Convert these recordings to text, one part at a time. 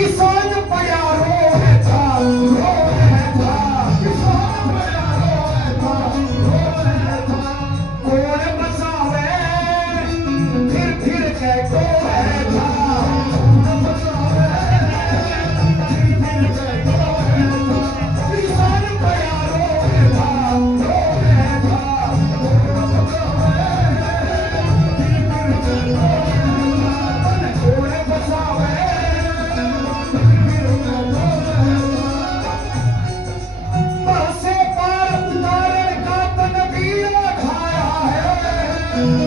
किसान पया रोए था, रोए था, किसान पया रोए था, रोए था। कौन बचावे फिर के रोए था, कौन बचावे फिर के रोए था। किसान पया रोए था, रोए था, कौन बचावे फिर के रोए था, कौन बचावे। बरसे पार उतारे का तनवीर खाया है,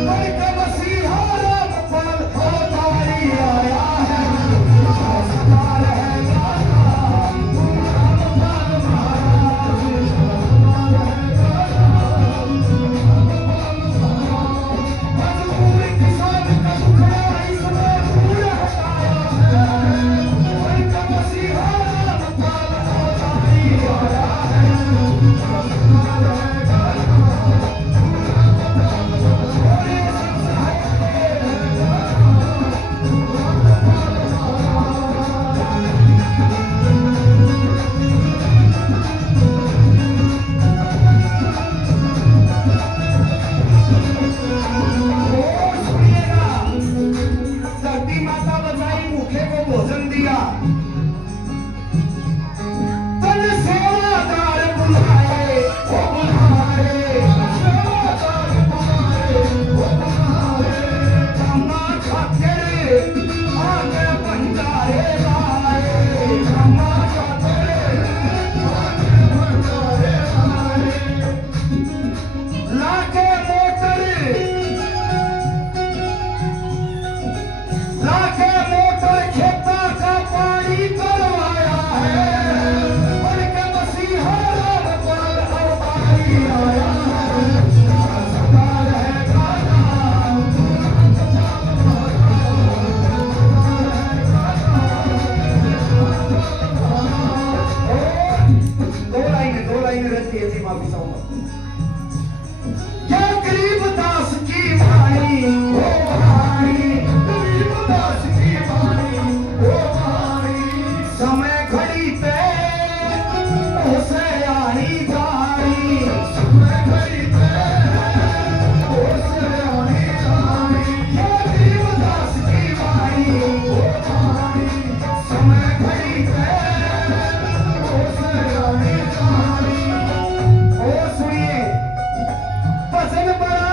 बड़ के मसीहा राम पाल अवतारी आया है। सरदार है गाना, रामपाल महाराज, मजबूर किसान का टुकड़ा इसमें दूर हटाया है, बड़ के मसीहा राम पाल अवतारी आया है। धरती माता बचाई, भूखे को भोजन दिया, तन सेवादार बुलाए, वो बुलाए, सेवादार बुलाए, वो बुलाए। क्षमा खातिर आगे भंडारे लाए, क्षमा खातिर आगे भंडारे लाए। लाके मोटर खेता का पानी करवाया है, बड़ के मसीहा राम पाल अवतारी आया है। सरदार है गाना, दो लाइनें रहती है जी, माफी चाहूंगा। ये गरीब दास की वाणी, ओ वाणी, गरीब दास की वाणी, ओ वाणी। समय घड़ी पे उसे आनी जानी, समय घड़ी पे उसे आनी जानी। ये गरीब दास की वाणी, ओ वाणी, समय घड़ी पे उसे आनी जानी। और सुनिए, भजन बना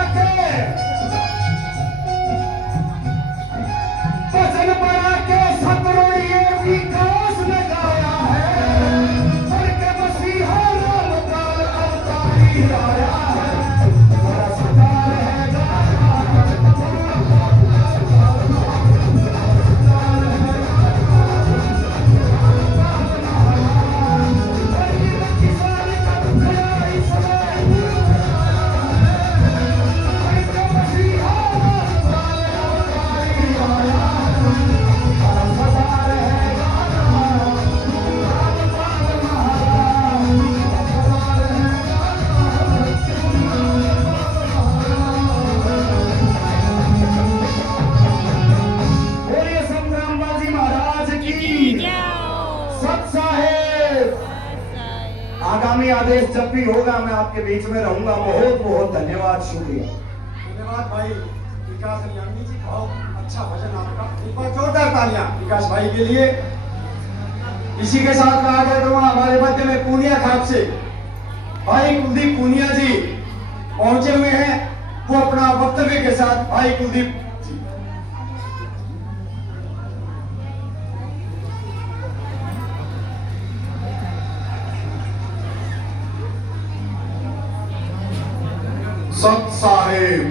के सतरोड़िए विकास लगाया है, बड़ के मसीहा राम पाल अवतारी आया है। बड़ा सरदार है गाना, गरीब किसान का टुकड़ा इसमें दूर हटाया है, बड़ के मसीहा राम पाल अवतारी आया है। बड़ा सरदार है गाना, रामपाल महाराज, सरदार है गाना। बोलिए संग्राम बाजी महाराज की, सत साहेब। आगामी आदेश जब भी होगा मैं आपके बीच में रहूंगा। बहुत बहुत धन्यवाद, शुक्रिया। धन्यवाद भाई विकास रियांगी जी, बहुत अच्छा भजन आपका। एक बार जोरदार तालियां विकास भाई के लिए। इसी के साथ में आगे तो हमारे मध्य में पूनिया खाप से भाई कुलदीप पूनिया जी पहुंचे हुए हैं। वो अपना वक्तव्य के साथ भाई कुलदीप जी। सत साहेब,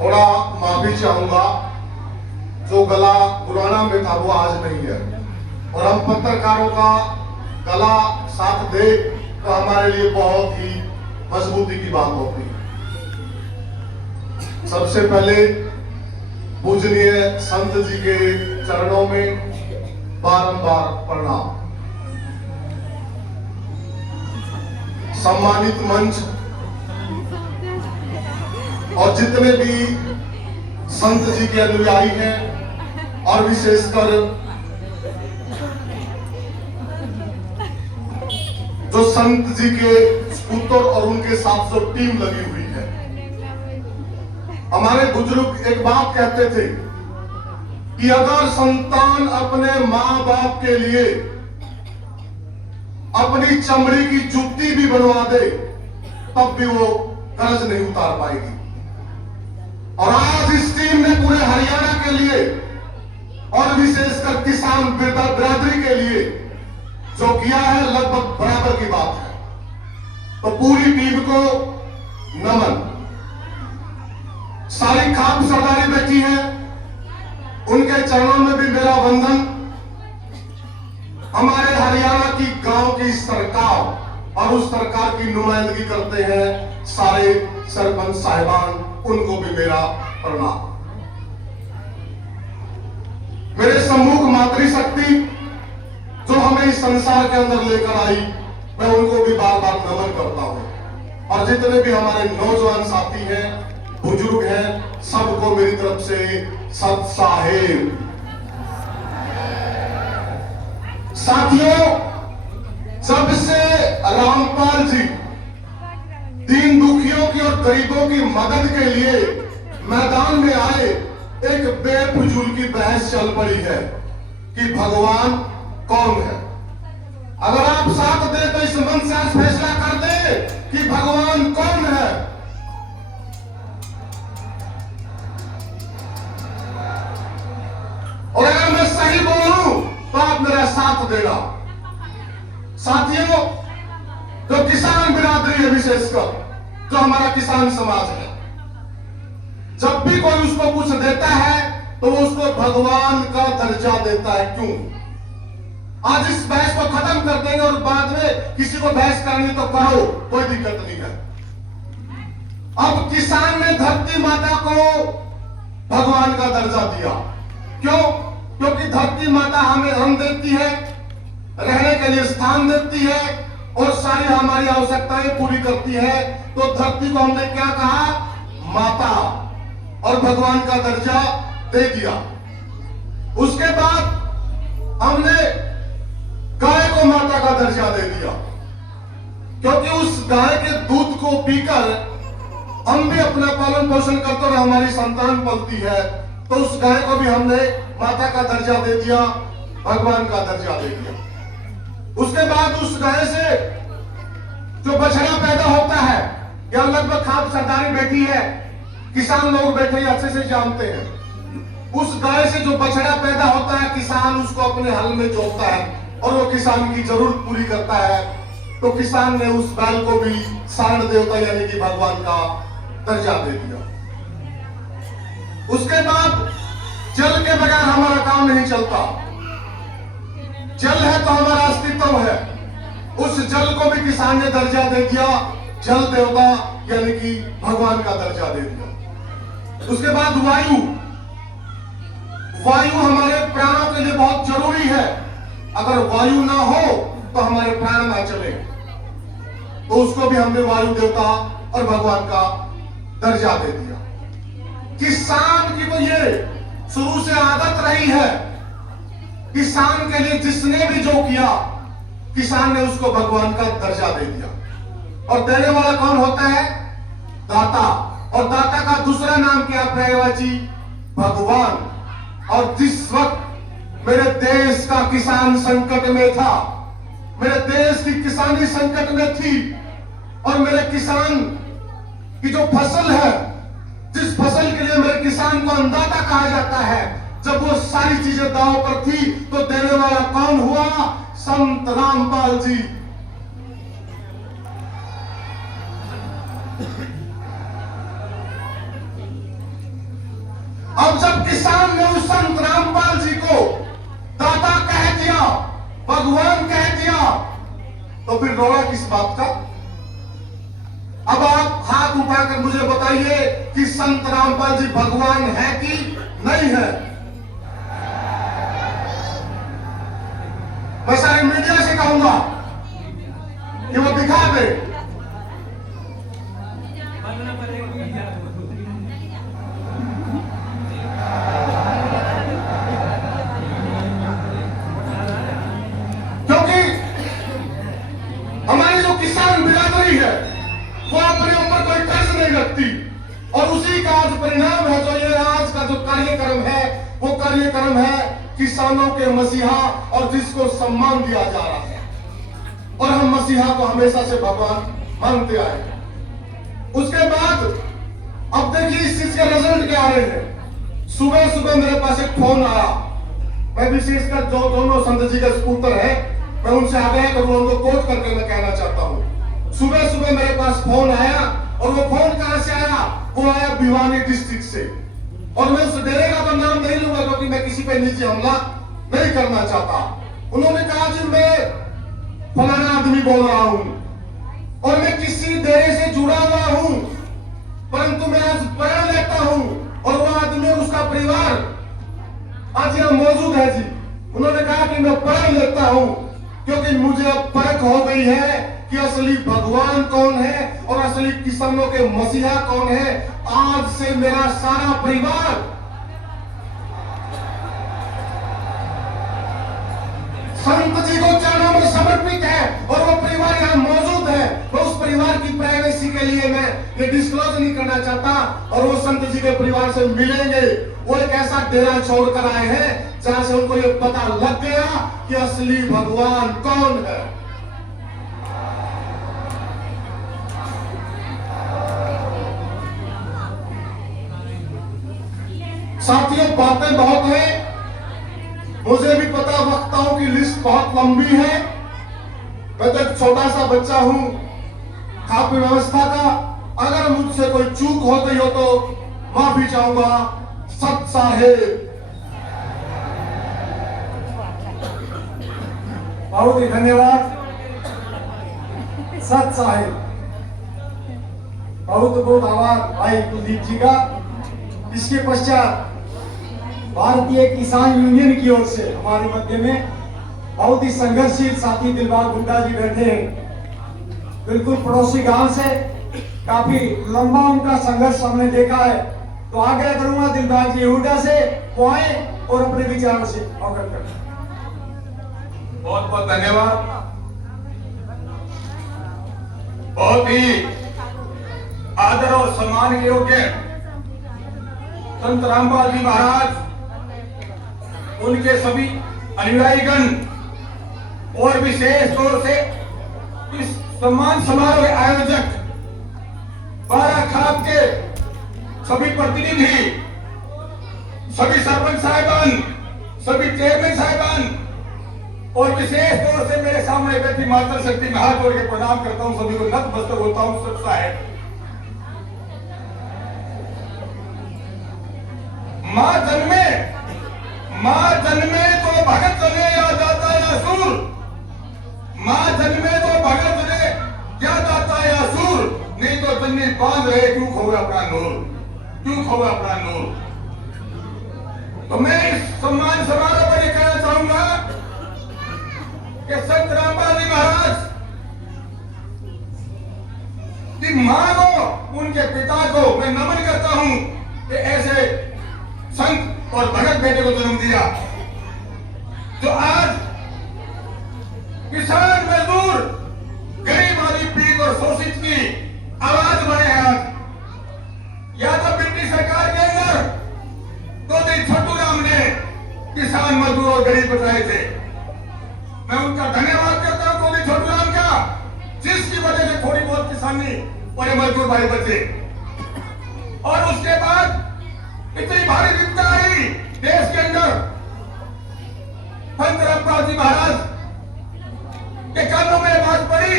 थोड़ा माफी चाहूंगा, जो गला पुराना में था वो आज नहीं है, और हम पत्रकारों का गला साथ दे तो हमारे लिए बहुत ही मजबूती की बात होती है। सबसे पहले पूजनीय संत जी के चरणों में बारंबार प्रणाम। सम्मानित मंच और जितने भी संत जी के अनुयायी हैं, और विशेषकर जो संत जी के पुत्र और उनके साथ जो टीम लगी हुई है। हमारे बुजुर्ग एक बात कहते थे कि अगर संतान अपने मां बाप के लिए अपनी चमड़ी की जुत्ती भी बनवा दे तब भी वो कर्ज नहीं उतार पाएगी। और आज इस टीम ने पूरे हरियाणा के लिए और विशेषकर किसान बिरादरी के लिए जो किया है लगभग बराबर की बात है। तो पूरी टीम को नमन। सारी खाप सरदारी बैठी है, उनके चरणों में भी मेरा वंदन। हमारे हरियाणा की गांव की सरकार और उस सरकार की नुमाइंदगी करते हैं सारे सरपंच साहिबान, उनको भी मेरा प्रणाम। मेरे सम्मुख मातृशक्ति जो हमें इस संसार के अंदर लेकर आई, मैं उनको भी बार बार नमन करता हूं। और जितने भी हमारे नौजवान साथी हैं, बुजुर्ग हैं, सबको मेरी तरफ से सत साहेब। साथियों, जब से रामपाल जी दीन दुखियों की और गरीबों की मदद के लिए मैदान में आए, एक बेफिजूल की बहस चल पड़ी है कि भगवान कौन है। अगर आप साथ दे तो इस मन से आज फैसला कर दे कि भगवान कौन है। और अगर मैं सही बोलूं तो आप मेरा साथ देना। साथियों, जो किसान बिरादरी है, विशेषकर जो हमारा किसान समाज है, जब भी कोई उसको कुछ देता है तो वो उसको भगवान का दर्जा देता है। क्यों? आज इस बहस को खत्म कर देंगे और बाद में किसी को बहस करनी तो करो, कोई दिक्कत नहीं है। अब किसान ने धरती माता को भगवान का दर्जा दिया। क्यों? क्योंकि धरती माता हमें अन्न देती है, रहने के लिए स्थान देती है और सारी हमारी आवश्यकताएं पूरी करती है। तो धरती को हमने क्या कहा? माता, और भगवान का दर्जा दे दिया। उसके बाद हमने गाय को माता का दर्जा दे दिया, क्योंकि उस गाय के दूध को पीकर हम भी अपना पालन पोषण करते और हमारी संतान पलती है। तो उस गाय को भी हमने माता का दर्जा दे दिया, भगवान का दर्जा दे दिया। उसके बाद उस गाय से जो बछड़ा पैदा होता है, या लगभग खाप सरदारी बैठी है, किसान लोग बैठे हैं, अच्छे से जानते हैं। उस गाय से जो बछड़ा पैदा होता है, किसान उसको अपने हल में जोतता है और वो किसान की जरूरत पूरी करता है। तो किसान ने उस बैल को भी सारण देवता यानी कि भगवान का दर्जा दे दिया। उसके बाद जल के बगैर हमारा काम नहीं चलता। जल है तो हमारा अस्तित्व है। उस जल को भी किसान ने दर्जा दे दिया, जल देवता यानी कि भगवान का दर्जा दे दिया। उसके बाद वायु। वायु हमारे प्राणों के लिए बहुत जरूरी है। अगर वायु ना हो तो हमारे प्राण ना चले, तो उसको भी हमने वायु देवता और भगवान का दर्जा दे दिया। किसान की तो ये शुरू से आदत रही है, किसान के लिए जिसने भी जो किया, किसान ने उसको भगवान का दर्जा दे दिया। और देने वाला कौन होता है? दाता। और दाता का दूसरा नाम क्या है जी? भगवान। और जिस वक्त मेरे देश का किसान संकट में था, मेरे देश की किसानी संकट में थी, और मेरे किसान की जो फसल है, जिस फसल के लिए मेरे किसान को अन्नदाता कहा जाता है, जब वो सारी चीजें दांव पर थी, तो देने वाला कौन हुआ? संत रामपाल जी। अब जब किसान ने उस संत रामपाल जी को दाता कह दिया, भगवान कह दिया, तो फिर रोना किस बात का? अब आप हाथ उठाकर मुझे बताइए कि संत रामपाल जी भगवान है कि नहीं है? मैं सारे मीडिया से कहूंगा कि वो दिखा दे। उसी का आज परिणाम है। जो ये आज का जो कार्यक्रम है वो कार्यक्रम है किसानों के मसीहा, और जिसको सम्मान दिया जा रहा है। और हम मसीहा को हमेशा से भगवान मानते आए हैं। उसके बाद अब देखिए इस चीज के रिजल्ट क्या आ रहे हैं। सुबह सुबह मेरे पास एक फोन आया। मैं विशेषकर जो दोनों संत जी के पुत्र हैं, मैं उनसे आग्रह करूंगा, उनको कोट करके मैं कहना चाहता हूं। सुबह सुबह मेरे पास फोन आया, और वो फोन कहां से आया? वो आया भिवानी डिस्ट्रिक्ट से। और मैं उस डेरे का तो नाम नहीं लूंगा, क्योंकि मैं किसी पे निजी हमला नहीं करना चाहता। उन्होंने कहा जी मैं फलाना आदमी बोल रहा हूं, और मैं किसी डेरे से जुड़ा हुआ हूं, परंतु मैं आज प्रण लेता हूं, और वो आदमी और उसका परिवार आज यहाँ मौजूद है जी। उन्होंने कहा कि मैं प्रण लेता हूं, क्योंकि मुझे अब परख हो गई है कि असली भगवान कौन है और असली किसानों के मसीहा कौन है। आज से मेरा सारा परिवार संत जी को चरणों में समर्पित है, और वो परिवार यहाँ मौजूद है। तो उस परिवार की प्राइवेसी के लिए मैं ये डिस्क्लोज नहीं करना चाहता। और वो संत जी के परिवार से मिलेंगे। वो एक ऐसा डेरा छोड़कर आए हैं जहां से उनको ये पता लग गया कि असली भगवान कौन है। साथियों, बातें बहुत हैं, मुझे भी पता वक्ताओं की लिस्ट बहुत लंबी है। मैं तो एक छोटा सा बच्चा हूं काफी व्यवस्था का। अगर मुझसे कोई चूक हो गई हो तो माफी चाहूंगा। सत साहेब, बहुत ही धन्यवाद सत साहेब, बहुत बहुत आभार भाई कुलदीप जी का। इसके पश्चात भारतीय किसान यूनियन की ओर से हमारे मध्य में बहुत ही संघर्षशील साथी दिलबाग हुड्डा जी बैठे हैं। बिल्कुल पड़ोसी गांव से, काफी लंबा उनका संघर्ष हमने देखा है। तो आग्रह करूंगा दिलबाग जी हुड्डा से वो आए और अपने विचारों से अवगत करें। बहुत बहुत धन्यवाद। बहुत ही आदर और सम्मान के योग्य संत रामपाल जी महाराज, उनके सभी अनुयायीगण, और विशेष तौर से इस सम्मान समारोह के आयोजक बाराखाप के सभी प्रतिनिधि, सभी सरपंच साहिबान, सभी चेयरमैन साहिबान, और विशेष तौर से मेरे सामने बैठी माता शक्ति में हाथ जोड़ के प्रणाम करता हूं। सभी को नतमस्तक होता हूं। सब साहेब, माँ जन्मे तो भगत जने या दाता या सूर। माँ जन्मे तो भगत जने या दाता या सूर, नहीं तो जन्नी बांध रहे क्यों खोवे अपना नूर, क्यों खोवे अपना नूर। तो मैं इस सम्मान समारोह पर यह कहना चाहूंगा कि संत रामपाल जी महाराज की मां को, उनके पिता को मैं नमन करता हूं कि ऐसे संत और भगत बेटे को जन्म दिया, जो आज किसान, मजदूर, गरीब आदि, पीड़ित और शोषित की आवाज बने हैं। आज या तो ब्रिटिश सरकार के अंदर तो दिन छोटू राम ने किसान, मजदूर और गरीब बचाए थे। मैं उनका धन्यवाद करता हूं तो दिन छोटू राम का, जिसकी वजह से थोड़ी बहुत किसानी और मजदूर भाई बचे। और उसके बाद इतनी भारी विपदा आई देश के अंदर, संत रामपाल जी महाराज के कानों में बात पड़ी,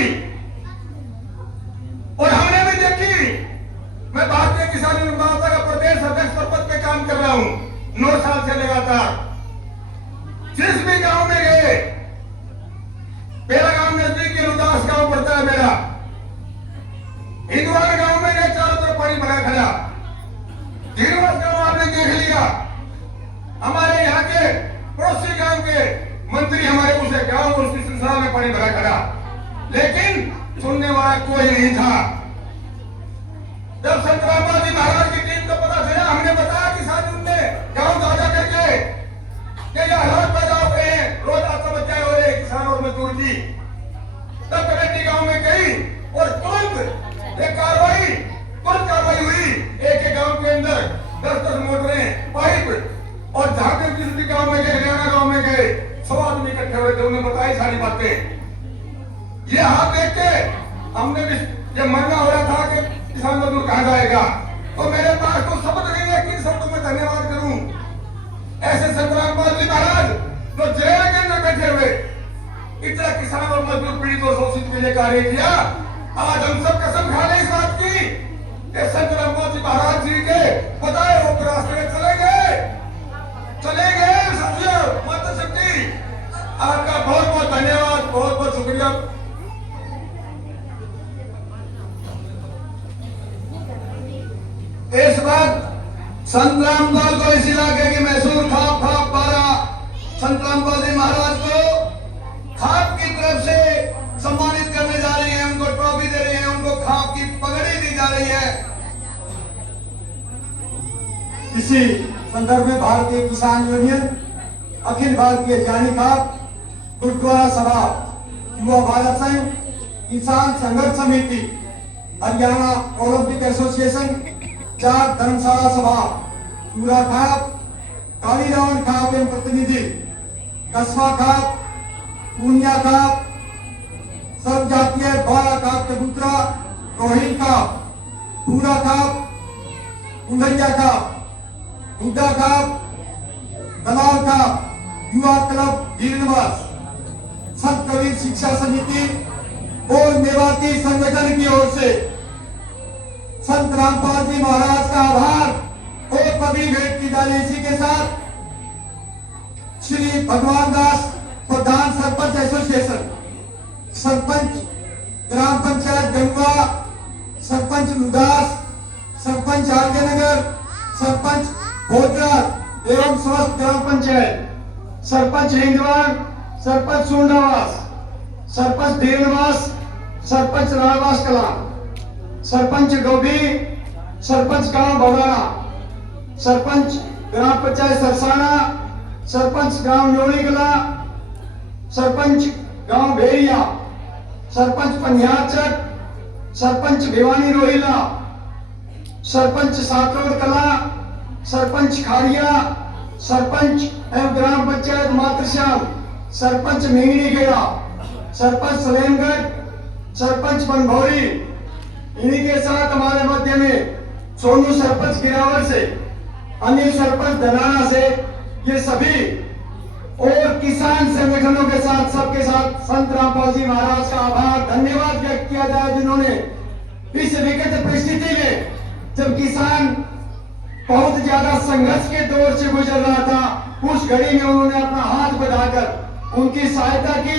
और हमने भी देखी। मैं भारतीय किसान यूनियन महासभा का प्रदेश अध्यक्ष पद पे काम कर रहा हूं 9 साल से लगातार। जिस भी गांव में गए, मेरा गांव नजदीक अनुदास गांव पड़ता है मेरा, हिंदुवान गांव में गए, चारों तरफ पानी भरा खड़ा। धीरवास गांव आपने देख लिया, हमारे यहाँ के पड़ोसी गांव के मंत्री हमारे उसे गांव और उसकी संसार में पानी भरा खड़ा, लेकिन सुनने वाला कोई नहीं था। जब संत रामपाल जी महाराज की टीम को पता चला, हमने बताया किसान ने गांव ताजा करके कि यह हालात पैदा हो गए हैं, रोज आत्महत्याएं हो रही है किसान और मजदूर की। तब कमेटी गांव में गई और तुरंत कार्रवाई हुई। एक एक गांव कई सारी बातें। ये हाथ देख के हमने भी ये मरना हो रहा था कि किसान मजदूर कहाँ जाएगा, तो मेरे पास तो शब्द नहीं है किन शब्दों में धन्यवाद करूं ऐसे संतराम पालजी महाराज जो जेल के अंदर बैठे हुए इतना किसान और मजदूर पीड़ित और शोषित के लिए कार्य किया। आज हम सब कसम खा ले इस बात की कि संतराम पालजी महाराज जी के बताए वो रास्ते में चले गए साथियों। माता शक्ति आपका बहुत बहुत धन्यवाद, बहुत बहुत शुक्रिया। इस वक्त संत रामपाल को इस इलाके की मैसूर खाप पारा संत रामपाल जी महाराज को खाप की तरफ से सम्मानित करने जा रही है, उनको ट्रॉफी दे रही है, उनको खाप की पगड़ी दी जा रही है। इसी संदर्भ में भारतीय किसान यूनियन, अखिल भारतीय ज्ञानी खाप, गुरुद्वारा सभा, युवा भारत संघ, किसान संघर्ष समिति, हरियाणा ओलंपिक एसोसिएशन, चार धर्मशाला सभा, चूरा खाप, काली रावण खाप एवं प्रतिनिधि, कस्बा खाप, पूनिया खाप, सर्व जातीय बारा खाप चबूतरा, रोहिल खाप, पूरा खाप, कुंडलिया खाप, हुड्डा खाप, दलाल खाप, युवा क्लब धीर निवास, संत कबीर शिक्षा समिति और मेवाती संगठन की ओर से संत रामपाल जी महाराज का आभार और पदवी भेंट की जा रही। इसी के साथ श्री भगवान दास प्रधान सरपंच एसोसिएशन, सरपंच ग्राम पंचायत गंगवा, सरपंच लुदास, सरपंच आर्यनगर, सरपंच भोजराज एवं स्वस्थ ग्राम पंचायत, सरपंच हिंदवान, सरपंच सुंडावास, सरपंच देवनवास, सरपंच राणवास कला, सरपंच डोभी, सरपंच गांव भवाना, सरपंच ग्राम पंचायत सरसाना, सरपंच गांव न्योड़ी कला, सरपंच गांव भेड़िया, सरपंच पन्याचक, सरपंच भिवानी रोहिला, सरपंच सातरोड कला, सरपंच खाड़िया, सरपंच एवं ग्राम पंचायत मातृश्याम, सरपंच मेंगनी गेड़ा, सरपंच सलेमगढ़, सरपंच बनभौरी। इन्हीं के साथ हमारे मध्य में सोनू सरपंच गिरावर से, अनिल सरपंच धनाना से, ये सभी और किसान संगठनों के साथ सबके साथ संत रामपाल जी महाराज का आभार धन्यवाद व्यक्त किया जाए, जिन्होंने इस विकट परिस्थिति में जब किसान बहुत ज्यादा संघर्ष के दौर से गुजर रहा था, उस घड़ी में उन्होंने अपना हाथ बढ़ाकर उनकी सहायता की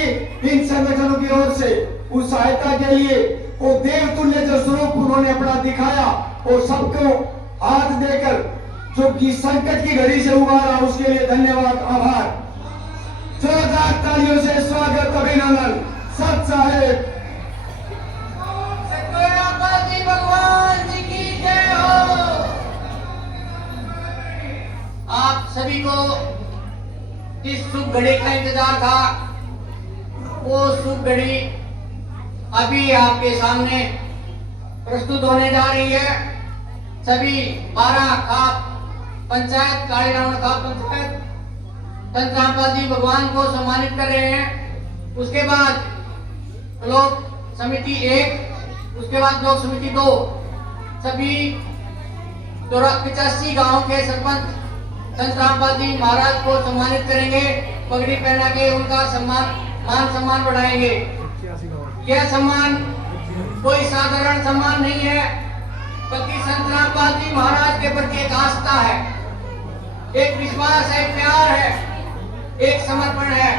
इन संगठनों की ओर से। उस सहायता के लिए वो देवतुल्य जो स्वरूप उन्होंने अपना दिखाया और सबको हाथ देकर जो कि संकट की घड़ी से उबारा, उसके लिए धन्यवाद, आभार। जोरदार तालियों से स्वागत, अभिनंदन। सत साहेब भगवान जी की जय हो। आप सभी को इस शुभ घड़ी का इंतजार था, वो शुभ घड़ी अभी आपके सामने प्रस्तुत होने जा रही है। सभी 12 खाप पंचायत, काली रावण खाप पंचायत संत रामपाल जी भगवान को सम्मानित कर रहे हैं। उसके बाद ब्लॉक समिति 1, उसके बाद ब्लॉक समिति 2, सभी 85 गांव के सरपंच संत रामपाल जी महाराज को सम्मानित करेंगे। पगड़ी पहना के उनका मान सम्मान बढ़ाएंगे। यह सम्मान कोई साधारण सम्मान नहीं है, बल्कि संत रामपाल जी महाराज के प्रति एक आस्था है, एक विश्वास है, प्यार है, एक समर्पण है,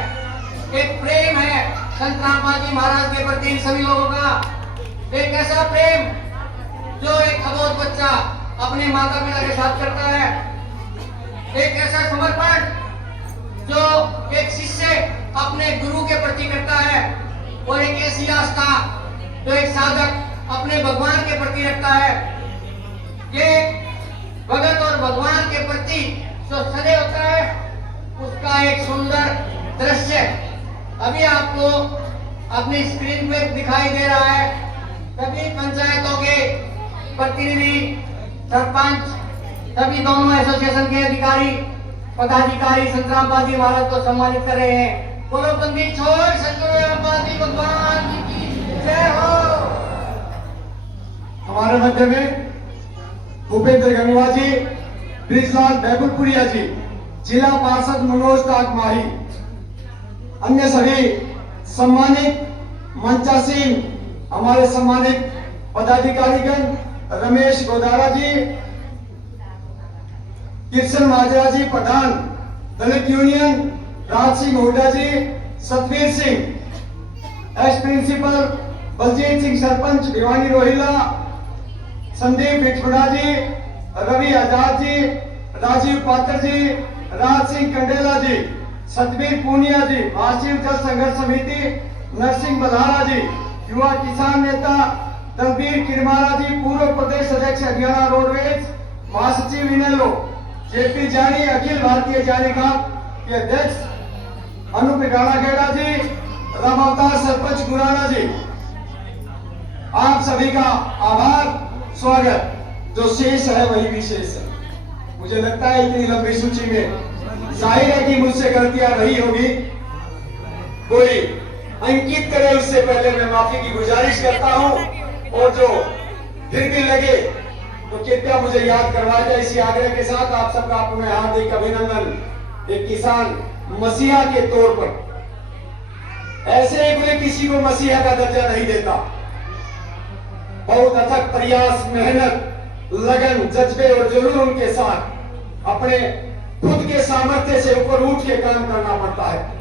एक प्रेम है संत रामपाल जी महाराज के प्रति इन सभी लोगों का। एक ऐसा प्रेम जो एक अबोध बच्चा अपने माता पिता के साथ करता है, एक ऐसा समर्पण जो एक शिष्य अपने गुरु के प्रति करता है, और एक ऐसी आस्था जो एक साधक अपने भगवान के प्रति रखता है। ये भगत और भगवान के प्रति जो सदैव होता है, उसका एक सुंदर दृश्य अभी आपको अपनी स्क्रीन पे दिखाई दे रहा है। सभी पंचायतों के प्रतिनिधि, सरपंच, सभी दोनों एसोसिएशन के अधिकारी, पदाधिकारी संत रामपाल जी महाराज को सम्मानित कर रहे हैं। बोलो बंदी छोड़ सतगुरु रामपाल जी भगवान जी की जय हो। हमारे मध्य में भूपेंद्र गंगवा जी, ब्रिजलाल बैकुलपुरिया जी, जिला पार्षद मनोज टाक माही, अन्य सभी सम्मानित मंचासीन हमारे सम्मानित पदाधिकारीगण, रमेश गोदारा जी, किशन माजरा जी प्रधान दलित यूनियन, राज सिंह हुड्डा जी, सतवीर सिंह एक्स प्रिंसिपल, बलजीत सिंह सरपंच भिवानी रोहिला, संदीप बिठुड़ा जी, रवि आजाद जी, राजीव पात्र जी, राज सिंह कंडेला जी, सतवीर पूनिया जी, महाशिव जल संघर्ष समिति, नरसिंह बल्हारा जी, युवा किसान नेता दलबीर किरमारा जी, पूर्व प्रदेश अध्यक्ष हरियाणा रोडवेज, महासचिव इनेलो जेपी जानी, अखिल भारतीय जानी घाट के अध्यक्ष अनूप गाड़ागेड़ा जी, राम अवतार सरपंच गुराना जी, आप सभी का आभार, स्वागत। जो शेष है वही विशेष है। मुझे लगता है इतनी लंबी सूची में जाहिर है कि मुझसे गलतियां रही होगी, कोई अंकित करे उससे पहले मैं माफी की गुजारिश करता हूं, और जो फिर भी लगे तो कृपया मुझे याद करवा जाए। इसी आग्रह के साथ आप सबका पुनः हार्दिक अभिनंदन। एक किसान मसीहा के तौर पर ऐसे कोई किसी को मसीहा का दर्जा नहीं देता। बहुत अथक प्रयास, मेहनत, लगन, जज्बे और जुनून के साथ अपने खुद के सामर्थ्य से ऊपर उठ के काम करना पड़ता है।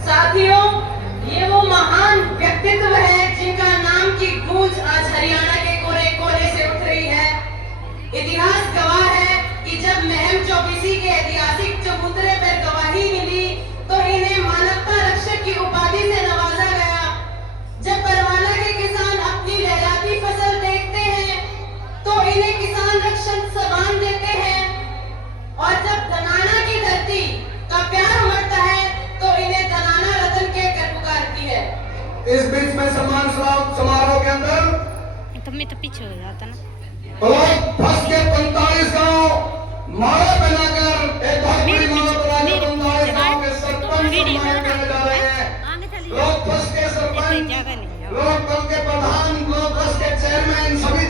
साथियों, ये वो महान व्यक्तित्व है जिनका नाम की गूंज आज हरियाणा के कोने कोने से उठ रही है। इतिहास गवाह है कि जब महम चौबीसी के ऐतिहासिक चबूतरे पर गवाही मिली तो इन्हें मानवता रक्षक की उपाधि से नवाजा गया। जब बरवाला के किसान अपनी लहराती फसल देखते हैं तो इन्हें किसान रक्षक सम्मान देते हैं, और जब धनाना की धरती का प्यार उमड़ता है तो इन्हें धनाना रतन के कर पुकारती है। इस बीच में सम्मान समारोह के अंदर तो मैं तो पीछे हो जाता ना। ब्लॉक फंस के 45 गांव माला बनाकर एक बहुत बड़ी माला बनाकर 45 गांव के सरपंच सम्मानित करने जा रहे हैं। ब्लॉक फंस के सरपंच, ब्लॉक बल के प्रधान, ब्लॉक फंस के चेयरमैन, सभी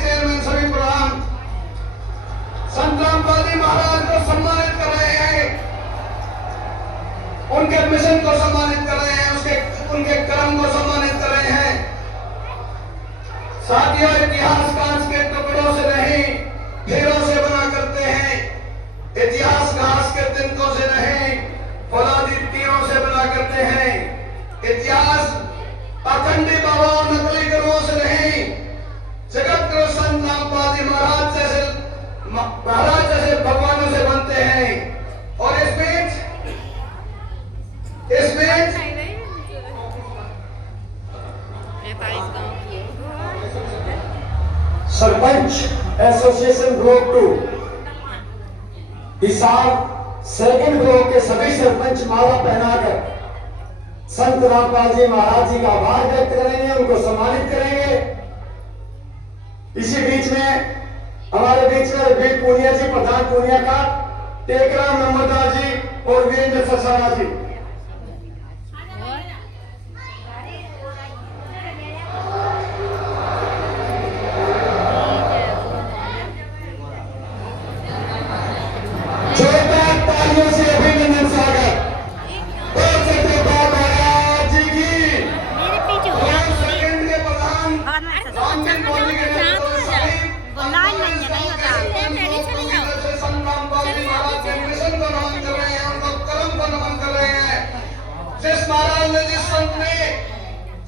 प्रधान संत रामपाल जी महाराज को सम्मानित कर रहे हैं, उनके मिशन को सम्मानित कर रहे हैं, उनके कर्म को सम्मानित कर रहे हैं। साथियों, इतिहास कांच के टुकड़ों से नहीं हीरों से बना करते हैं। इतिहास घास के तिनकों से नहीं फौलादी तीरों से बना करते हैं। इतिहास अखंडी बाबाओं, नकली गुरुओं से नहीं, जगत गुरु संत रामपाल जी महाराज जैसे भगवानों से बनते हैं। और इस बीच sarpanch association block 2 Hisar second block के सभी सरपंच माला पहनाकर संत रामपाल जी महाराज जी का आभार व्यक्त करेंगे, उनको सम्मानित करेंगे। इसी बीच में हमारे बीच में रघुवीर पूनिया जी, प्रधान पूनिया का, टेकराम नंबरदार जी और वीरेंद्र ससारा जी। जोरदार तालियों से अभिनंदन स्वागत। बोल सकते बाबा महाराज जी की। मेरे पीछे हो जा सेकंड के प्रधान और मैं सब रामचंद्र मौली के नेतृत्व में सभी बोला नहीं होता पहले चले जाओ। संत रामपाल जी महाराज के मिशन को नमन कर रहे हैं, उनको कर्म को नमन कर रहे हैं। जिस महाराज ने, जिस संत ने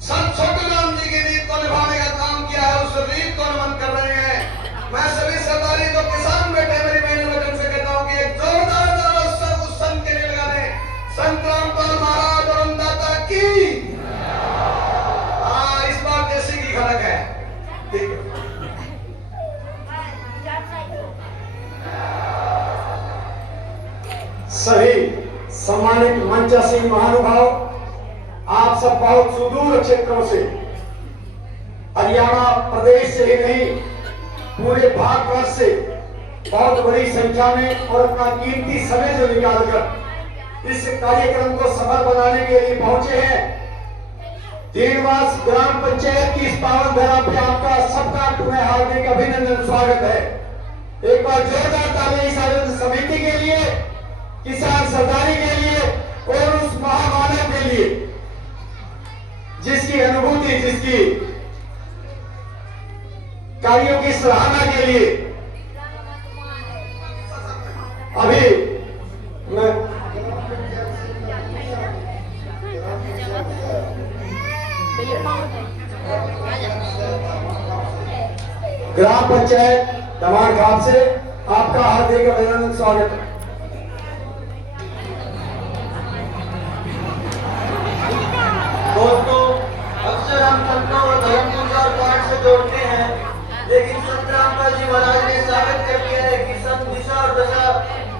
संत छोटू राम जी की रीत को निभाने का काम किया है, उस रीत को नमन कर रहे हैं। मैं सभी सरदारी को किसान बेटे मेरी बहन वचन से कहता हूँ कि एक जोरदार सब उस संत के लिए लगाने, संत रामपाल महाराज और अन्नदाता की। हाँ, इस बार देसी की खड़क है, ठीक है। सभी सम्मानित मंचासीन महानुभाव, आप सब बहुत सुदूर क्षेत्रों से, हरियाणा प्रदेश से ही नहीं पूरे भारतवर्ष से बहुत बड़ी संख्या में और अपना कीमती समय जो निकालकर इस कार्यक्रम को सफल बनाने के लिए पहुंचे हैं। देनवास ग्राम पंचायत की इस पावन धरा पे आपका सबका पुनः हार्दिक अभिनंदन स्वागत है। एक बार जोरदार तालियां इस आयोजन समिति के लिए, किसान सरदारी के लिए और उस महामानव के लिए जिसकी अनुभूति, जिसकी कार्यों की सराहना के लिए अभी मैं ग्राम पंचायत दमाड़ घाट से आपका हार्दिक अभिनंदन स्वागत है। दोस्तों, अक्सर हम संतों और धर्मपुर और पाठ से जोड़ते हैं, लेकिन संत रामपाल जी महाराज ने साबित कर दिया है कि संत दिशा और दशा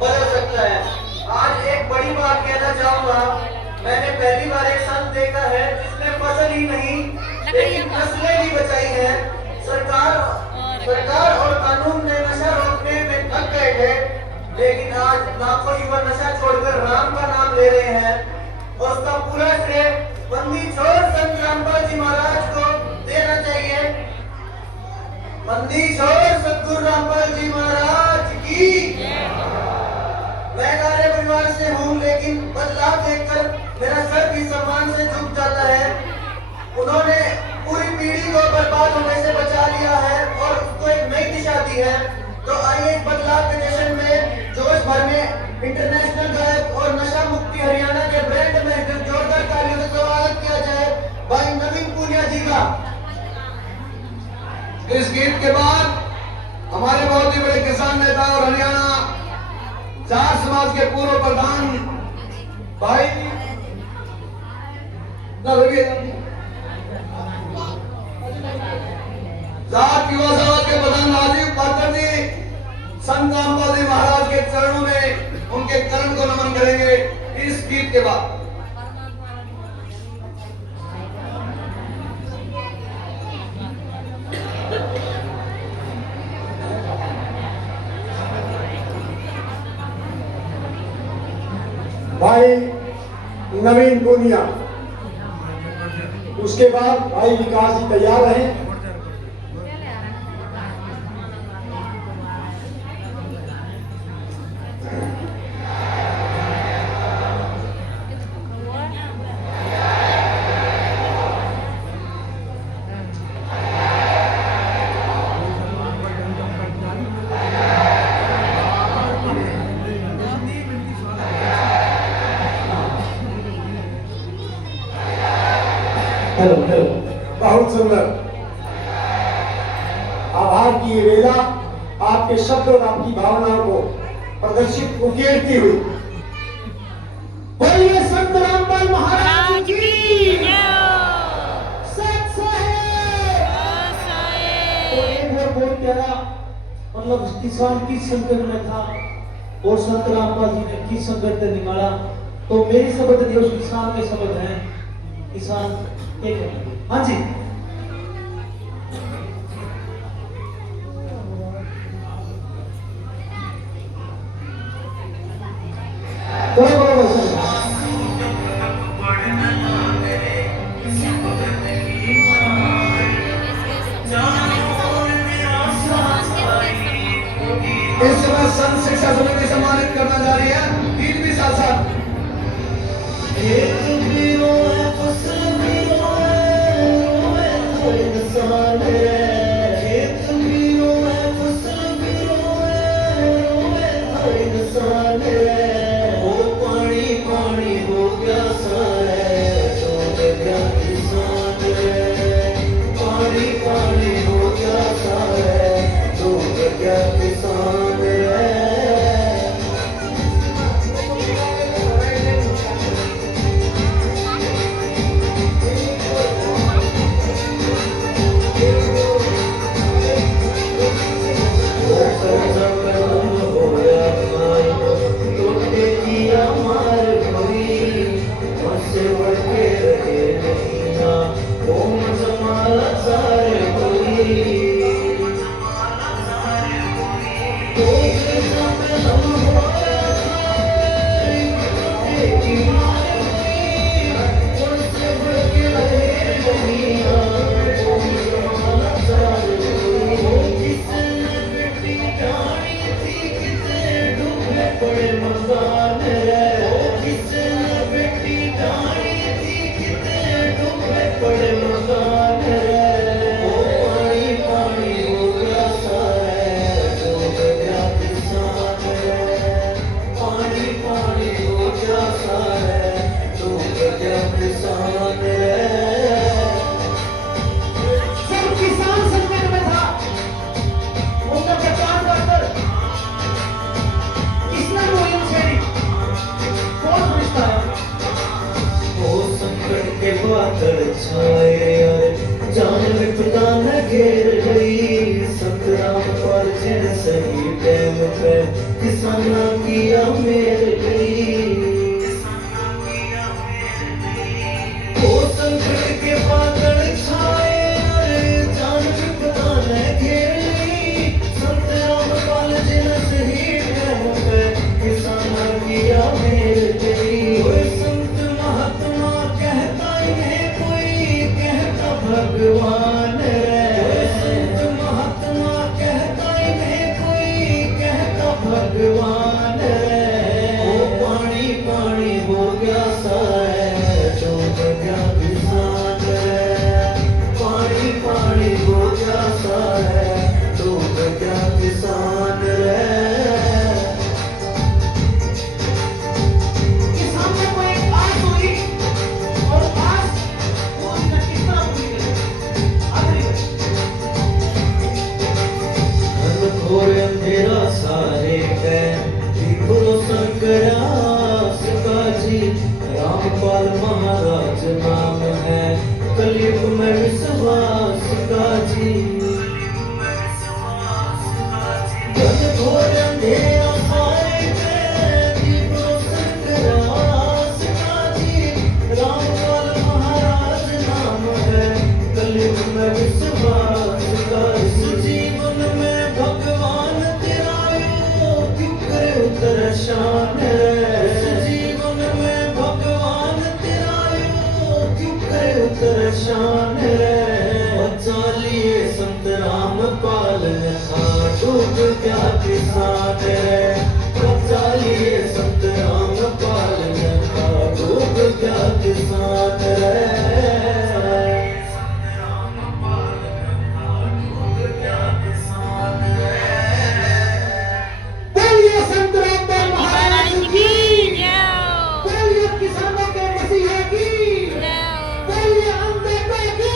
बदल सकता है। आज एक बड़ी बात कहना चाहूंगा, मैंने पहली बार एक संत देखा है जिसने फसल ही नहीं लेकिन नस्लें भी बचाई है। सरकार और कानून ने नशा रोकने में थक गए थे, लेकिन आज लाखों युवा नशा छोड़कर राम का नाम ले रहे हैं और उसका पूरा श्रेय बंदी छोड़ संत रामपाल जी महाराज को देना चाहिए। बंदी छोड़ सतगुरु रामपाल जी महाराज की। मैं कार्य परिवार से हूँ, लेकिन बदलाव देखकर मेरा सर भी सम्मान से झुक जाता है। उन्होंने पूरी पीढ़ी को बर्बाद होने से बचा लिया है और उसको एक नई दिशा दी है। तो आइए इस बदलाव के जश्न में जोश भरने इंटरनेशनल गायक और नशा मुक्ति हरियाणा के ब्रांड एम्बेसडर जोरदार तालियों से स्वागत किया जाए भाई नवीन पूनिया जी का। इस गीत के बाद हमारे बहुत ही बड़े किसान नेता और हरियाणा चार समाज के पूर्व प्रधान भाई जाट युवा समाज के प्रधान राजीव पात्र जी संत रामपाल जी महाराज के चरणों में उनके चरण को नमन करेंगे इस गीत के बाद। भाई नवीन पूनिया, उसके बाद भाई विकास जी तैयार हैं। हेलो हेलो, बहुत सुंदर। आभार की ये वेला आपके शब्द और आपकी भावनाओं को प्रदर्शित उकेरती हुई। बोलिए संत रामपाल महाराज की सत साहेब। तो एक और बहुत प्यारा, मतलब किसान किस संकट में था और संत रामपाल जी ने किस संकट से निकाला। तो मेरी शब्द नहीं, उस किसान के शब्द हैं। किसान एक है। हाँ जी, बोलो सर। इस समय संत शिक्षा समिति सम्मानित करना जा रही है। गीत भी साथ साथ। हमारे जान में पता न घेर गई संतराम पर जिन सही टाइम पे किसाना किया मेर गई ओ संकट के बादल छाए जान में पता न घेर गई संतराम पर जिन सही टाइम पे किसाना किया मेर गई ओए संत महात्मा कहता है कोई कहता भगवान संत महात्मा कहता है कोई कहता भगवान वो पानी पानी हो गया सारे जो गया किसान पानी पानी हो गया सारे जो गया किसान किसान में कोई आस हुई और आस वो किस तरह पूरी घनघोर अंधेरा सारे भरोसा करा सका जी रामपाल महाराज नाम है कलयुग में विश्वास का जी घनघोर अंधेरा सारे भरोसा करा सका जी रामपाल महाराज नाम है कलयुग में विश्वास का जीवन में भगवान तेरा क्यों करे उतर शान जीवन में भगवान तेरा क्यों करे उतर शान बचा लिए संत रामपाल था डूब गया किसान बचा लिए संत रामपाल था डूब गया किसान बोलिए संत रामपाल महाराज की बोलिए किसानों के मसीहा की बोलिए अन्नदाता की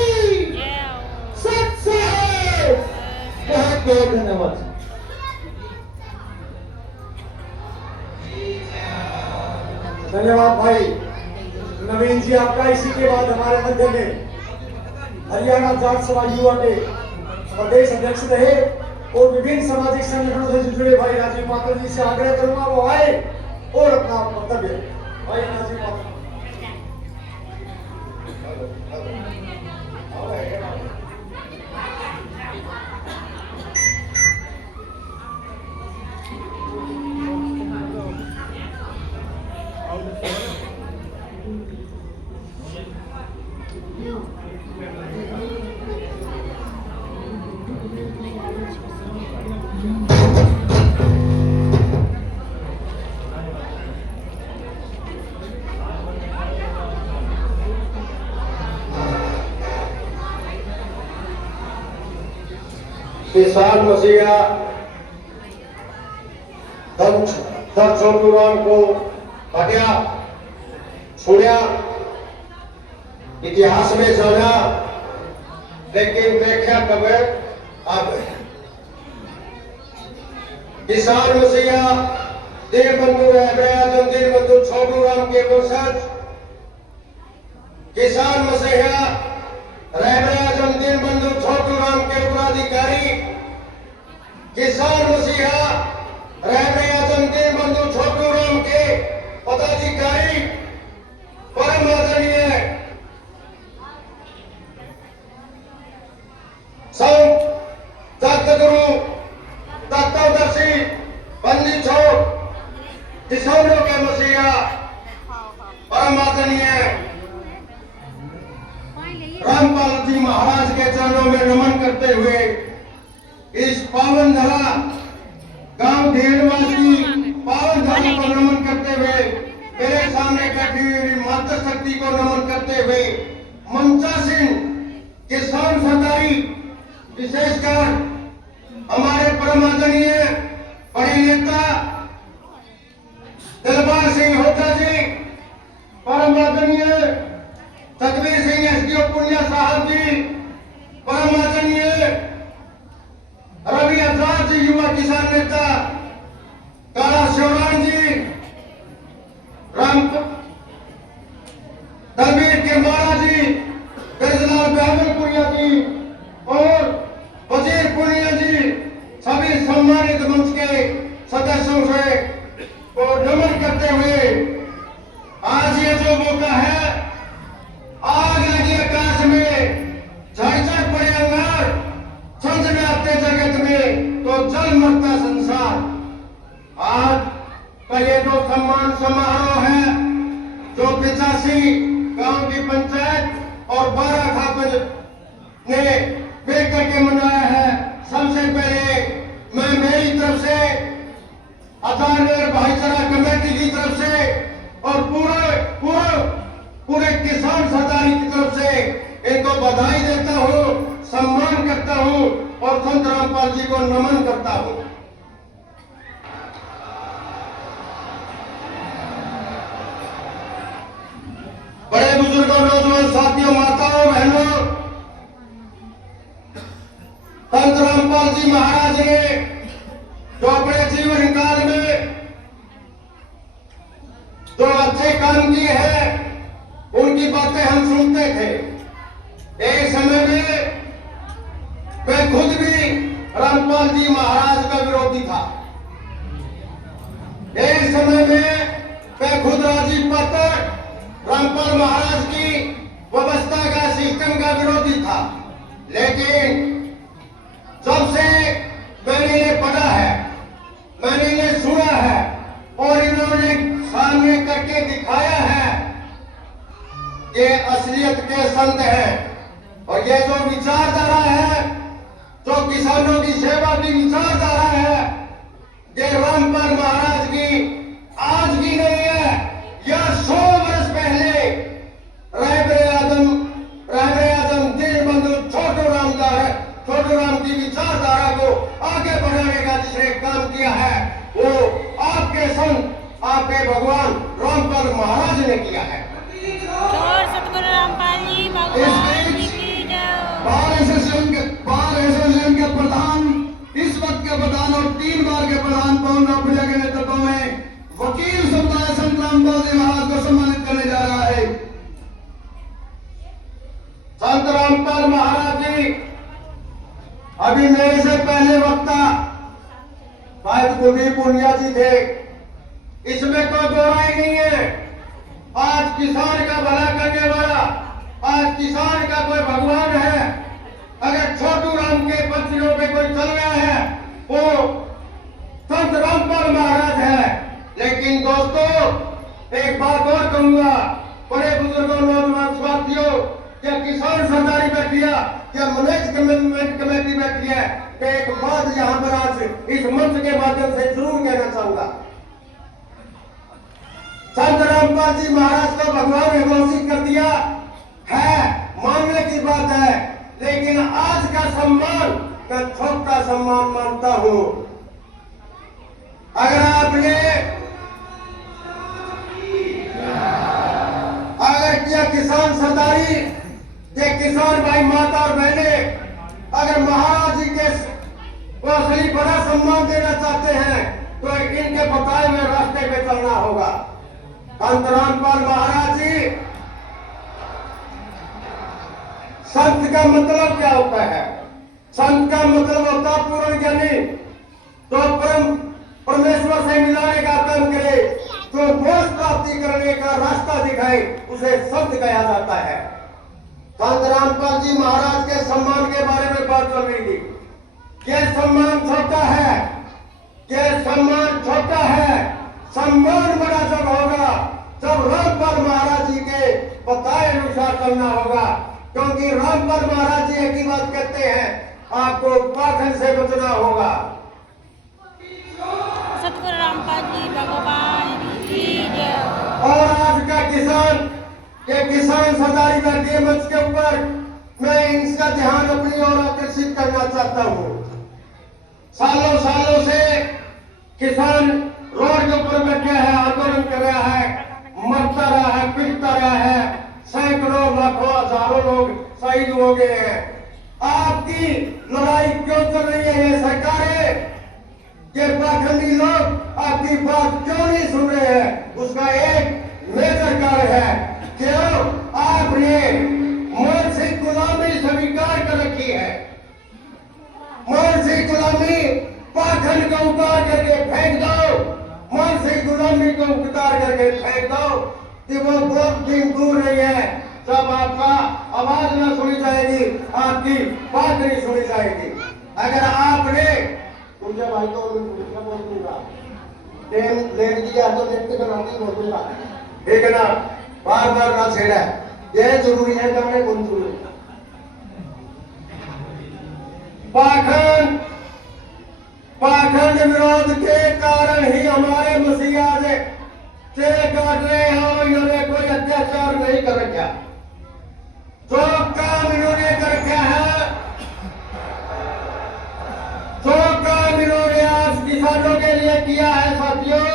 सत साहेब बहुत बहुत धन्यवाद धन्यवाद भाई नवीन जी आपका। इसी के बाद हमारे मध्य में हरियाणा जाट सभा युवा के प्रदेश अध्यक्ष रहे और विभिन्न सामाजिक संगठनों से जुड़े भाई राजीव पात्र जी से आग्रह करूंगा वो आए और अपना वक्तव्य भाई राजीव पात्र। किसान मसीहा दर छोटूराम को हटिया सुनिया इतिहास में जाना लेकिन व्याख्या कब अब किसान मसीहा दीन बंधु दीन बंधु छोटूराम के वंशज किसान मसीहा रहबरे दीन बंधु छोटूराम के उत्तराधिकारी किसान मसीहा रहबरे दीन बंधु छोटूराम के पदाधिकारी परम आदरणीय संत तत्वगुरु तत्वदर्शी किसानों के मसीहा परम आदरणीय रामपाल जी महाराज के चरणों में नमन करते हुए इस पावन धरा गांव ढेरवास की पावन धरा को नमन करते हुए मेरे सामने बैठी हुई माता शक्ति को नमन करते हुए मंचासीन किसान सरदारी विशेषकर हमारे परम आदरणीय बड़े नेता दिलबाग सिंह होटा जी, परम आदरणीय सतवीर सिंह एसडीओ पुनिया साहब जी, परम आदरणीय रवि आजाद जी युवा किसान नेता काला शिवराम जी, राम दलबीर के मारा जी, गजलाल बहादुर पुनिया जी और वजीर पुनिया जी, सभी सम्मानित मंच के सदस्यों से को नमन करते हुए आज ये जो मौका है, आग लगी आकाश में, झड़झड़ पड़े अंगार, छंद में आते जगत में, तो जल मरता संसार। आज का ये जो सम्मान समारोह है, जो 85 गांव की पंचायत और 12 खापज ने मिलकर के मनाया है, सबसे पहले मैं मेरी तरफ से अचानक भाईचारा कमेटी की तरफ से और पूरे किसान सरदारी की तरफ से इनको बधाई देता हूँ, सम्मान करता हूँ और संत रामपाल जी को नमन करता हूँ। बड़े बुजुर्गों, नौजवान साथियों, माताओं, बहनों, संत रामपाल जी महाराज ने जो अपने जीवन काल में जो अच्छे काम किए हैं, उनकी बातें हम सुनते थे। एक समय में मैं खुद भी रामपाल जी महाराज का विरोधी था। एक समय में मैं खुद राजीव पात्र रामपाल महाराज की व्यवस्था का, सिस्टम का विरोधी था। लेकिन जब से मैंने इन्हें पढ़ा है, मैंने इन्हें सुना है और इन्होंने सामने करके दिखाया है कि असलियत के संत हैं। और ये जो विचारधारा है, जो किसानों की सेवा की विचारधारा है, ये रामपाल महाराज की आज की नहीं है, यह 100 वर्ष पहले रहबरे आजम दीनबंधु छोटू राम की विचारधारा को आगे बढ़ाने का जिसने काम किया है, वो आपके संत, आपके भगवान रामपाल महाराज ने किया है। जोर सतगुरु रामपाल जी भगवान की जय। बार एसोसिएशन के प्रधान, इस वक्त के प्रधान और 3 बार के प्रधान पवन रामपुरिया के नेतृत्व में वकील समुदाय संत रामपाल जी महाराज को सम्मानित करने जा रहा है। संत रामपाल महाराज जी अभी मेरे से पहले वक्ता शायद कुलदीप पुनिया जी थे, इसमें कोई दोहराई नहीं है। आज किसान का भला करने वाला, आज किसान का कोई भगवान है। अगर छोटू राम के पक्षियों पे कोई चल गया है, वो संत रामपाल महाराज है। लेकिन दोस्तों, एक बात और कहूंगा, बड़े बुजुर्गों, नौजवान साथियों, क्या किसान सरदारी बैठी है, क्या मैनेजमेंट कमेटी बैठी है, तो एक बात यहाँ पर आज इस मंच के माध्यम से जरूर कहना चाहूंगा। संत रामपाल जी महाराज को भगवान ने घोषित कर दिया है, मानने की बात है, लेकिन आज का सम्मान मैं छोटा सम्मान मानता हूं। अगर किया किसान सरदारी, ये किसान भाई, माता और बहने, अगर महाराज जी के को असली बड़ा सम्मान देना चाहते हैं तो इनके बताए हुए रास्ते पे चलना होगा। संत रामपाल महाराज जी, संत का मतलब क्या होता है? संत का मतलब होता पूर्ण ज्ञानी, तो परमेश्वर से मिलाने का काम करे, तो मोक्ष प्राप्ति करने का रास्ता दिखाए, उसे संत कहा जाता है। संत रामपाल जी महाराज के सम्मान के बारे में बात चल रही थी। यह सम्मान छोटा है, यह सम्मान छोटा है। सम्मान बड़ा जब होगा जब रामपाल महाराज जी के बताए अनुसार चलना होगा, क्योंकि रामपाल महाराज जी एक ही बात कहते हैं, आपको पाखंड से बचना होगा। सतगुरु रामपाल जी भगवान की जय। और आज का किसान, ये किसान सरदारी का मंच के ऊपर मैं इसका ध्यान अपनी ओर आकर्षित करना चाहता हूँ। सालों सालों से किसान रोड के ऊपर बैठे हैं, आंदोलन कर रहा है, मरता रहा है, पिटता रहा है, सैकड़ों लाखों हजारों लोग शहीद हो गए हैं। आपकी लड़ाई क्यों चल रही है ये सरकारें? ये पाखंडी लोग आपकी बात क्यों नहीं सुन रहे हैं? उसका एक मेजर कारण है, क्यों आपने मानसिक गुलामी स्वीकार कर रखी है। मानसिक गुलामी पाखंड को उतार करके फेंक दो, मानसिक गुलामी को उतार करके फेंक दो कि वो बहुत दिन दूर नहीं है जब आपका आवाज ना सुनी जाएगी, आपकी बात नहीं सुनी जाएगी। अगर आपने पूजा भाई को बोलूंगा टेम ले दिया तो नेट बनाती बोलूंगा, ठीक है ना, बार बार ना छेड़ा, यह जरूरी है कि हमने बोलूं। पाखंड विरोध के कारण ही हमारे मसीहा आज जेल काट रहे हैं और इन्होंने कोई अत्याचार नहीं कर रखा। जो काम इन्होंने कर रखा है, जो काम इन्होंने आज किसानों के लिए किया है साथियों,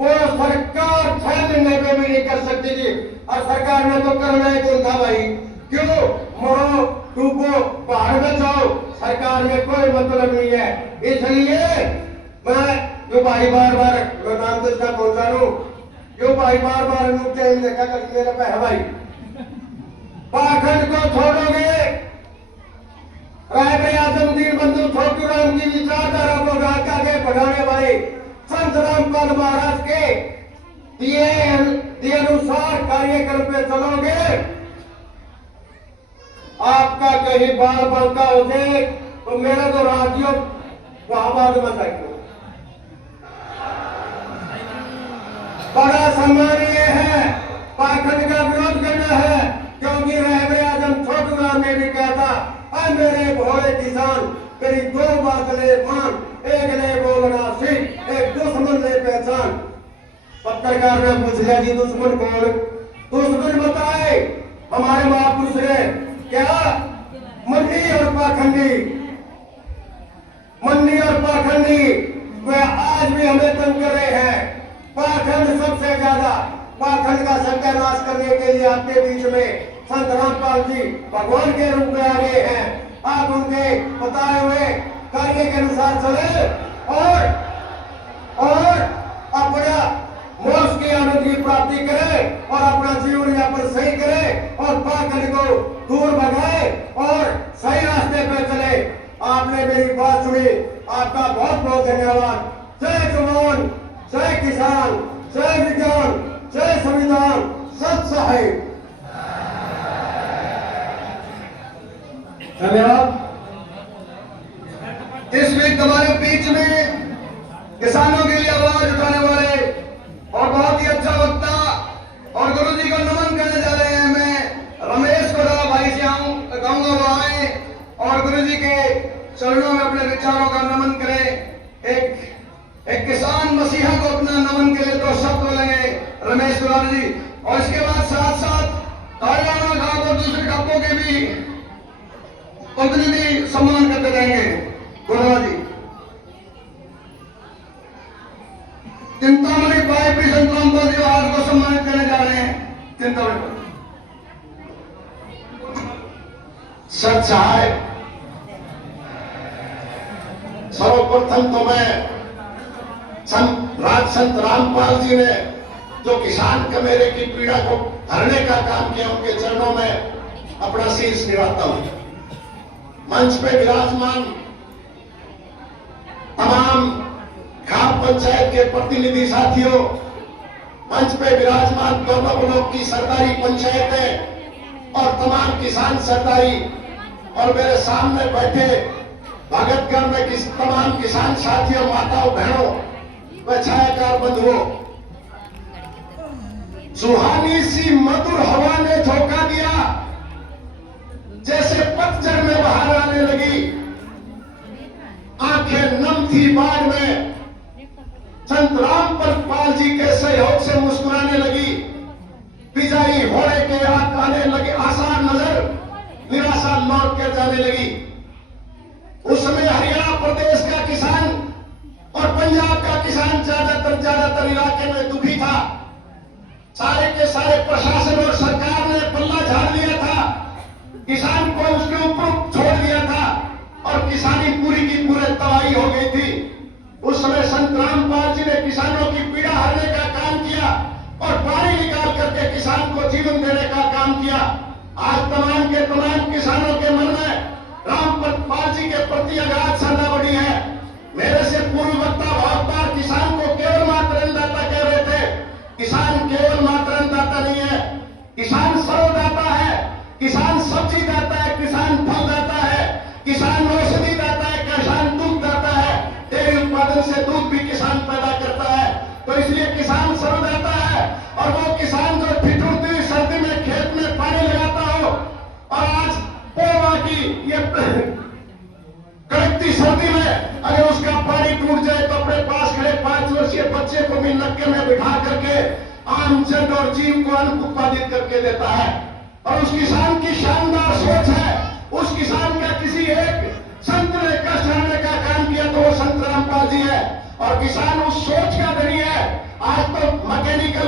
वो सरकार 6 महीने में भी नहीं कर सकती थी। और सरकार ने तो करना ही कौन था भाई? क्यों मरो डूबो पहाड़ में जाओ, सरकार में कोई मतलब नहीं है। इसलिए मैं जो भाई बार बार नाम तो इसका बोल रहा हूं, जो भाई बार बार देखा कर मेरा पे है भाई, पाखंड को छोड़ोगे, राय आजम दीन बंधु छोटूराम की विचारधारा को आगे बढ़ाने वाले संत रामपाल महाराज के दिए अनुसार कार्यक्रम पे चलोगे, आपका कहीं बाल बांका हो जाए तो मेरा तो राज्यों आबाद में जाएगा। बड़ा सम्मान ये है, पाखंड का विरोध करना है, क्योंकि रहबरे आजम छोटूराम ने भी कहा था, मेरे भोले किसान मेरी 2 बात ले मान, एक ने बोलना सीख, एक दुश्मन ले पहचान। पत्रकार ने पूछ लिया जी दुश्मन कौन? दुश्मन बताए हमारे महापुरुष ने, क्या? मंडी और पाखंडी, मंडी और पाखंडी वे आज भी हमें तंग कर रहे हैं। पाखंड सबसे ज्यादा, पाखंड का सत्यानाश करने के लिए आपके बीच में संत रामपाल जी भगवान के रूप में आ गए हैं। आप उनके बताए हुए कार्य के अनुसार चले और अपना मोक्ष की आनंद की प्राप्ति करें और अपना जीवन यापन सही करें और पाखंड को दूर भगाए और सही रास्ते पर चले। आपने मेरी बात सुनी, आपका बहुत बहुत धन्यवाद। जय जवान, जय किसान, जय विज्ञान, जय संविधान, सत साहिब। धन्यवाद। इस वीक हमारे बीच में किसानों के लिए आवाज उठाने वाले और बहुत ही अच्छा वक्ता और गुरु जी को नमन करने जा रहे हैं। मैं रमेश को भाई से कहूंगा वो आए और गुरु जी के चरणों में अपने विचारों का नमन करें। एक किसान मसीहा को अपना नमन के लिए 2 शब्द बोलेंगे रमेश गुरार जी, और इसके बाद साथ तालियां घाट और दूसरे ढाबों के भी प्रतिनिधि सम्मान करते जाएंगे। गुरुवार जी चिंतामणि भाई भी संत रामपाल जी आज को सम्मानित करने जा रहे हैं। चिंतामणि सत साहब, सर्वप्रथम तो मैं संत रामपाल जी ने जो किसान कमेरे की पीड़ा को हरने का काम किया, उनके चरणों में अपना शीश निभाता हूं। मंच पे विराजमान तमाम खाप पंचायत के प्रतिनिधि साथियों, मंच पे विराजमान दोनों ब्लॉक की सरदारी पंचायतें और तमाम किसान सरदारी और मेरे सामने बैठे भगतगढ़ में तमाम किसान साथियों, माताओं, बहनों, व छायाकार बंधुओं, सुहानी सी मधुर हवा ने झोंका दिया, जैसे पतझड़ में बाहर आने लगी। आंखें नम थी बाढ़ में, संत रामपल पाल जी के सहयोग से मुस्कुराने लगी। विजयी होने के आने लगे आसार नजर, निराशा लौट कर जाने लगी। उसमें हरियाणा प्रदेश का किसान और पंजाब का किसान ज्यादातर इलाके में दुखी था। सारे के सारे प्रशासन और सरकार ने पल्ला झाड़ दिया था, किसान को उसके ऊपर छोड़ दिया था और किसानी पूरी की पूरी तबाही हो गई थी। उस समय संत रामपाल जी ने किसानों की पीड़ा हरने का काम किया और पानी निकाल करके किसान को जीवन देने का काम किया। आज तमाम के तमाम किसानों के मन में रामपाल जी के प्रति अगाध श्रद्धा बढ़ी है। मेरे से पूर्व वक्ता बहुत बार किसान को केवल मात्र अन्नदाता कह रहे थे। किसान केवल मात्र अन्नदाता नहीं है, किसान सर्वदाता है, किसान सब्जी दाता है, किसान फल दाता है, किसान औषधि दाता है, किसान दूध दाता है, डेयरी उत्पादन से दूध भी किसान पैदा करता है। तो इसलिए किसान सर्वदाता है। और वो किसान जो ठिठुरती हुई सर्दी में खेत में पानी लगाता हो और आज पोवा की ये कड़कती सर्दी में अगर उसका पानी टूट जाए तो अपने पास खड़े 5 वर्षीय बच्चे को भी नक्के में बिठा करके आम जन और जीव को अन्न उत्पादित करके देता है। और उस किसान की शानदार सोच है। उस किसान का किसी एक संत ने कष्ट हरने का काम किया तो वो संत रामपाल जी है। और किसान उस सोच का धनी है। आज तो मैकेनिकल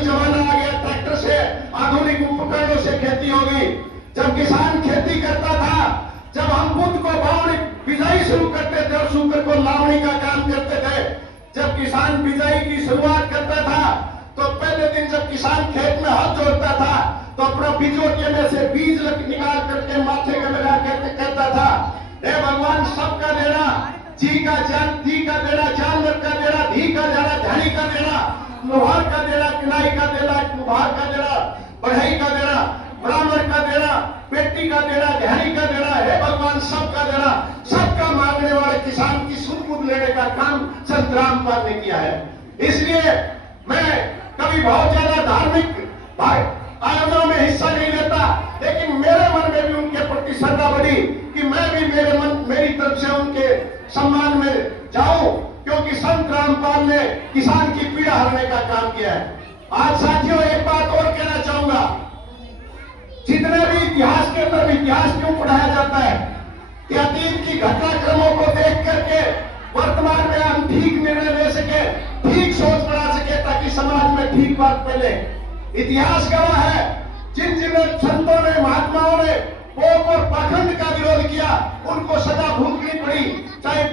जमाना आ गया, ट्रैक्टर से आधुनिक उपकरणों से खेती होगी। जब किसान खेती करता था, जब हम बुध को बावणी बिजाई शुरू करते थे और शुक्र को लावणी का काम करते थे, जब किसान बिजाई की शुरुआत करता था तो पहले दिन जब किसान खेत में हल जोड़ता था तो अपना बिजोटिया में से बीज निकाल करके माथे में लगा करके कहता था, हे भगवान सबका देना, जी का जान, धी का देना, जानवर का देना, धी का देना, धनी का देना, मुहार का देना, किनाई का देना, मुहार का देना, बढ़ई का देना, ब्राह्मण का देना, बेटी का देना, ध्यानी का देना, हे भगवान सबका देना। सबका मांगने वाले किसान की सुध बुध लेने का काम संत रामपाल ने किया है। इसलिए मैं कभी बहुत ज्यादा धार्मिक आयोजनों में हिस्सा नहीं लेता, लेकिन मेरे मन में भी उनके प्रति श्रद्धा बढ़ी कि मैं भी मेरी तरफ से उनके सम्मान में जाऊं, क्योंकि संत रामपाल ने किसान की पीड़ा हरने का काम किया है। आज साथियों एक बात और कहना चाहूंगा, जितने भी इतिहास के अंदर इतिहास क्यों पढ़ाया जाता है कि अतीत की घटनाक्रमों को देख करके वर्तमान में हम ठीक निर्णय ले सके, ठीक सोच बना सके, ताकि समाज में ठीक बात फैले। इतिहास गवाह है, जिन जिन संतों ने, महात्माओं ने पोप और पाखंड का विरोध किया उनको सजा भुगतनी पड़ी, चाहे